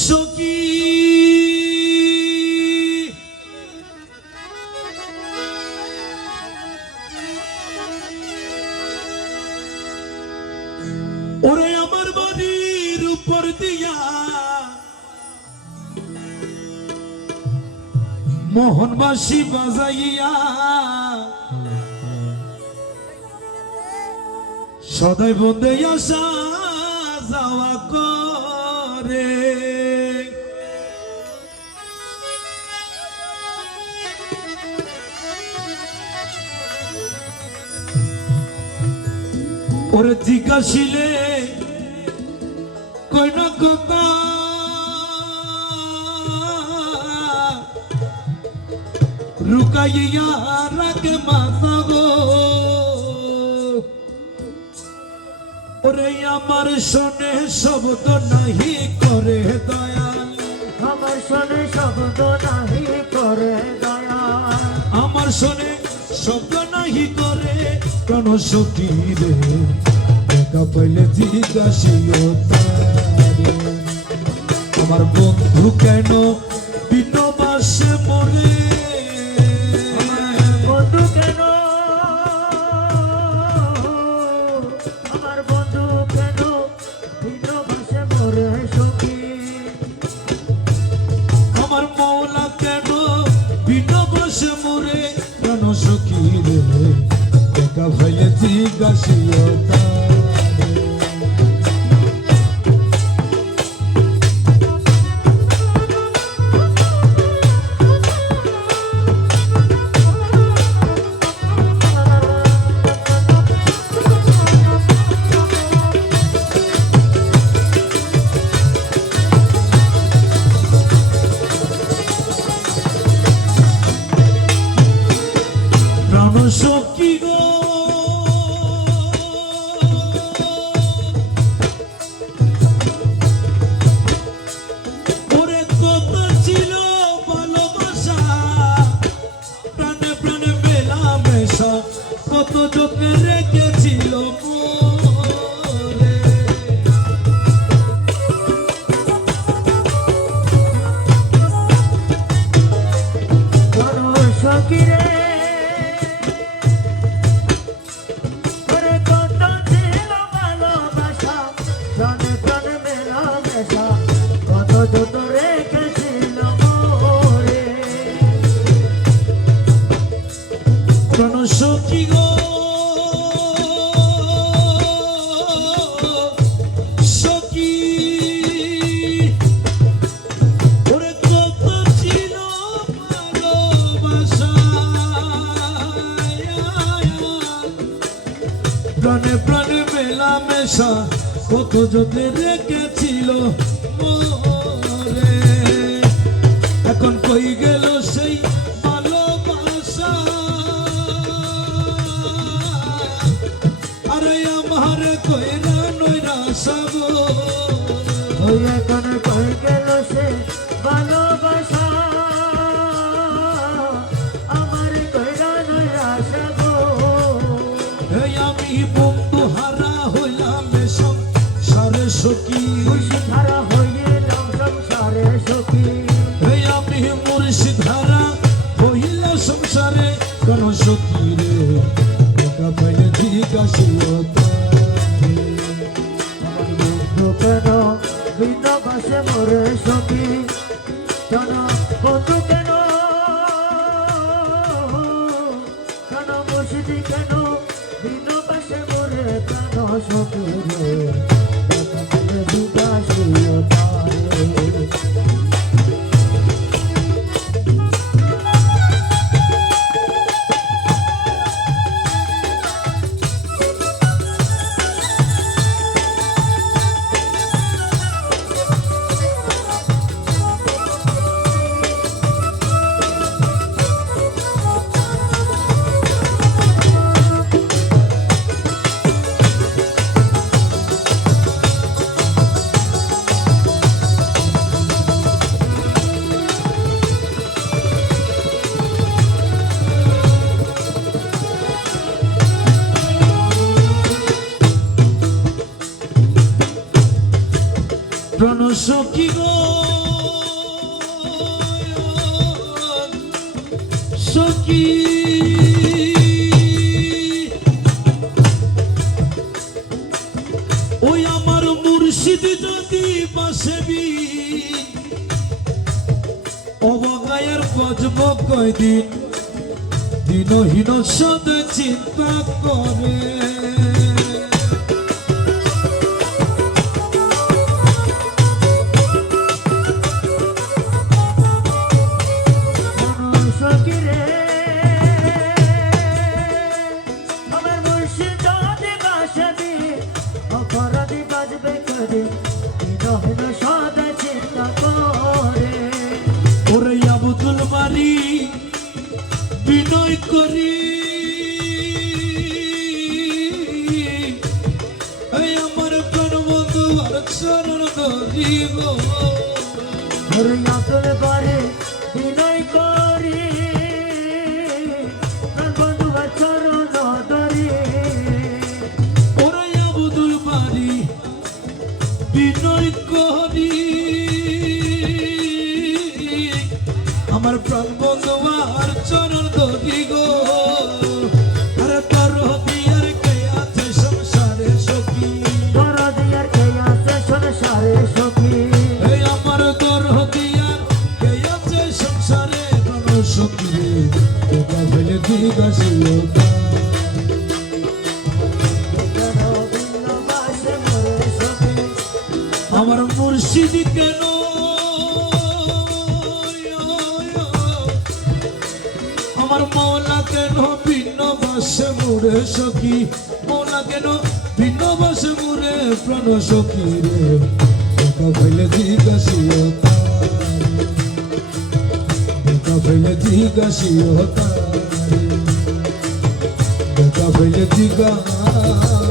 সখী ওরে আমার বাড়ির উপর দিয়া মোহনবাসী বাজাইয়া সদাই বন্দে আসা যাওয়া করে ওরে জিজ্ঞাসিলে কই না কথা রুকাইয়া রাখে মাথা গো ওরে আমার শোনে শব্দ নাহি করে দয়াল আমার শোনে শব্দ নাহি করে দয়াল আমার শোনে শব্দ নাহি করে প্রাণ সখী রে দেখা পাইলে জিজ্ঞাসিও তারে আমার বন্ধু কেন বিনবাসে মরে বন্ধু কেন আমার বন্ধু কেন ভিন্ন ভাষে মরে সখী আমার মৌলা কেন বিনবাসে মরে প্রাণ সখী রে দেখা পাইলে জিজ্ঞাসিও তারে সখী গো ওরে কত ছিল ভালোবাসা প্রাণে প্রাণে মেলা মেশা কত চোখে রেখেছিল সখী রে যত রেখেছিল মোরে প্রাণ সখী গো সখী ওরে কত ছিল ভালোবাসা প্রাণে প্রাণে মেলা মেশা কত যত রেখেছিল এখন কই গেল সেই ভালোবাসা আরে আমার কইরা নইরা সব ওই এখন কই গেল সে ভালোবাসা আমার কইরা নইরা সব এই আমি বন্ধু হারা হইলাম সংসারে সখী হারা হইলাম সংসারে সখী আমি মুর্শিদ হারা হইলা সংসারে কোন সখী রে দেখা পাইলে জিজ্ঞাসিও আমার বন্ধু কেন ভিন্ন ভাষে মরে সখী কেন বন্ধু কেন কেন মুর্শিদি কেন ভিন্ন ভাষে মরে কেন সখী রে দেখা পাইলে জিজ্ঞাসিও তারে প্রাণ সখী গো সখী ওই আমার মুর্শিদ যদি বাসবি অবগায়ের বজব কয়দিন দিনহীন সদা চিন্তা করে সখী রে আমার মুর্শিদ যদি বাসবি অপরাধী বাজবে কদিন দিনহীন সদা চিন্তা করে ওরে আব্দুল বারি বিনয় করি এই আমার প্রাণ বন্ধু আর চরণ ধরি গো ওরে আব্দুল বারে বিনয় করি প্রাণ বন্ধু চরণ ধরি ওরে আব্দুল বারি বিনয় করি আমার প্রাণ বন্ধু আর চরণ ধরি গো আরে তোর দিয়ার কে আছে সংসারে সখী তোর দিয়ার কে আছে সংসারে সখী এই আমার তোর দিয়ার কে আছে সংসারে প্রাণ সখী রে তোকা ফেলে দিগাছিও কেন ভিন্ন বাসে মোরে সখী আমার মুর্শিদ কেন আমার মৌলা কেন ভিন্ন বাসে মুরে সখী মৌলা কেন ভিন্ন বাসে মুরে প্রাণ সখী রে দেখা ফেলে জিজ্ঞাসিও দেখা ফেলে জিজ্ঞাসিও দেখা ফেলে জিজ্ঞাসিও